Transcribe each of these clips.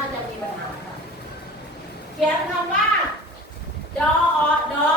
น่าจะมีปัญหาค่ะเขียนคำว่าดออดอ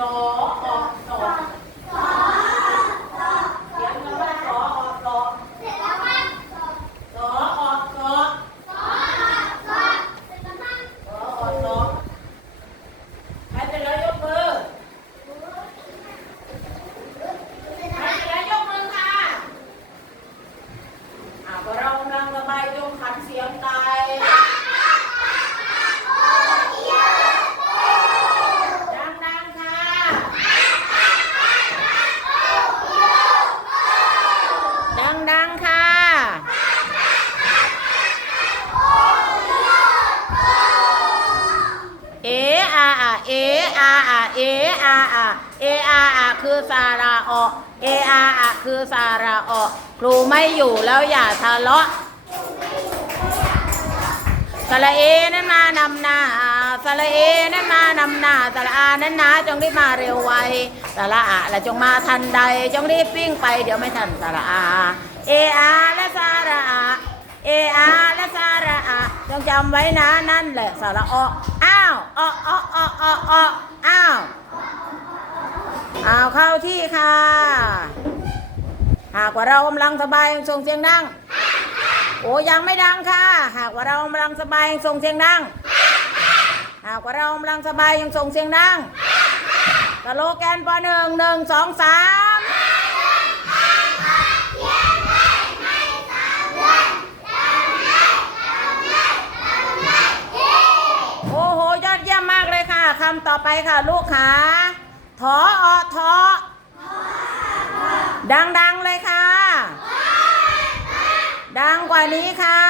No. อยู่แล้วอย่าทะเลาะสระเอนั้นมานำหน้าสระเอนั้นมานำหน้าสระอานั้นนาจงรีบมาเร็วไวสระอาและจงมาทันใด จงรีบวิ่งไปเดี๋ยวไม่ทันสระอาเออาและสระอาเออาและสระอาจงจำไว้นะนั่นแหละสระออ้าวอ้ออออออ้าวอ้าวเข้าที่ค่ะ หากว่าเรากำลังสบายส่งเสียงดัง โอ้ยังไม่ดังค่ะ หากว่าเรากำลังสบายยังส่งเสียงดัง หากว่าเรากำลังสบายยังส่งเสียงดังสโลแกนปหนึ่งหนึ่งสองสามโอ้โห ยอดเยี่ยมมากเลยค่ะคำต่อไปค่ะ ลูกขาถออทอ ดังๆเลยค่ะ ดังกว่านี้ค่ะ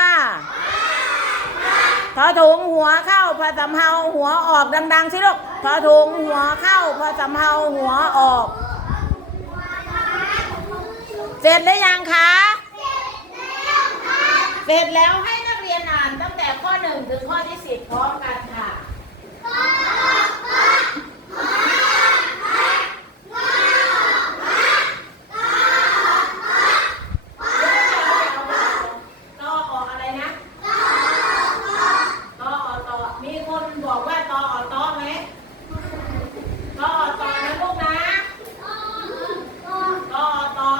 ทอถุงหัวเข้าพอสำเภาหัวออกดังๆสิลูกทอถุงหัวเข้าพอสำเภาหัวออก เสร็จหรือยังคะเสร็จแล้วให้นักเรียนอ่านตั้งแต่ข้อหนึ่งถึงข้อที่สิบพร้อมกันค่ะ ต่อออกอะไรนะต่อออกต่อมีคนบอกว่าต่อออกต่อไหมต่อออกต่อนะลูกนะต่อออกต่อ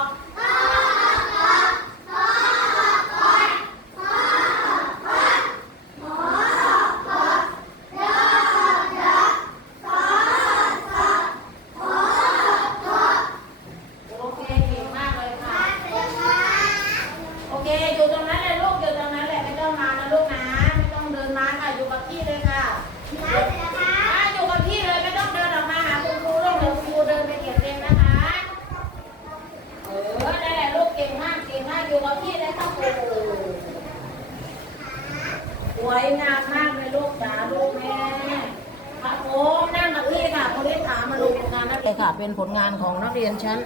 โอเคเก่งมากเลยค่ะ โอเค อยู่ตรงนั้นเลยลูก อยู่ตรงนั้นแหละไม่ต้องมานะลูกนะ ไม่ต้องเดินมาค่ะ อยู่กับที่เลยค่ะอ่าอยู่กับที่เลยไม่ต้องเดินออกมาหาคุณครูลูกเดี๋ยวคุณครูเดินไปเก็บเองนะคะ เออนั่นแหละลูกเก่งมาก เก่งมาก อยู่กับที่เลยค่ะครูสวยงามมากเลยลูกจ๋าลูกแม่ ครับผมนั่งกับพี่ค่ะเขาเรียกถามมาดูผลงานนักเรียนค่ะ เป็นผลงานของนักเรียนชั้น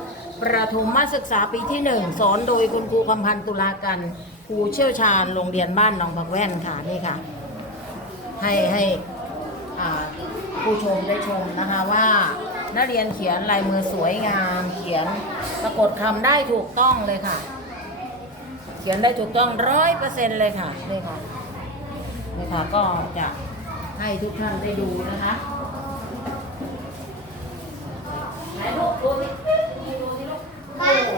ประถมศึกษาปีที่หนึ่งสอนโดยคุณครูคำพันธ์ตุลากันครูเชี่ยวชาญโรงเรียนบ้านหนองผักแว่นค่ะนี่ค่ะ ให้ให้ผู้ชมได้ชมนะคะว่านักเรียนเขียนลายมือสวยงาม เขียนสะกดคำได้ถูกต้องเลยค่ะ เขียนได้ถูกต้องร้อยเปอร์เซ็นต์เลยค่ะนี่ค่ะนี่ค่ะก็จะ ให้ทุกท่านได้ดูนะคะไหนลูกดูสิโอ้านเ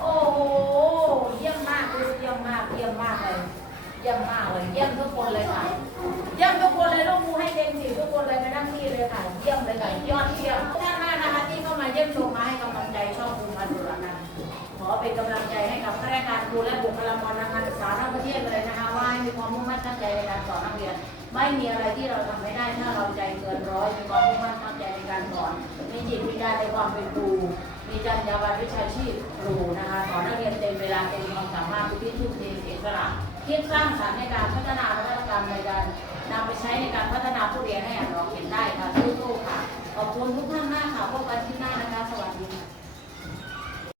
โอ้โหเยี่ยมมากลูเยี่ยมมากเยี่ยมมากเลยเยี่ยมมากเลยเยี่ยมทุกคนเลยค่ะเยี่ยมทุกคนเลยลูกมูให้เต็มสิทุกคนเลยมานั่งที่เลยค่ะเยี่ยมเลยค่ะยอดเยี่ยมท่มากนะคะที่เข้ามาเยี่ยมชมมาให้กำลังใจชอบคุณมาดูแลนขอเป็นกำลังใจให้กับแพระค่ะ รูและบุคลากรทางการศึกษาทั้งประเทศเลยนะคะว่าให้มีความมุ่งมั่นตั้งใจในการสอนนักเรียน ไม่มีอะไรที่เราทำไม่ได้ถ้าเราใจเกินร้อยมีความมุ่งมั่นตั้งใจในการสอนมีจิตวิญญาณในความเป็นครูมีจรรยาบรรณวิชาชีพครูนะคะสอนนักเรียนเต็มเวลาเต็มความสามารถทุกที่ทุกทีเสียสละคิดสร้างสรรค์ในการพัฒนานวัตกรรมในการนำไปใช้ในการพัฒนาผู้เรียนให้อ่านออกเขียนได้ค่ะสู้ๆค่ะขอบคุณทุกท่านมากค่ะพบกันที่หน้านะคะ สวัสดีค่ะ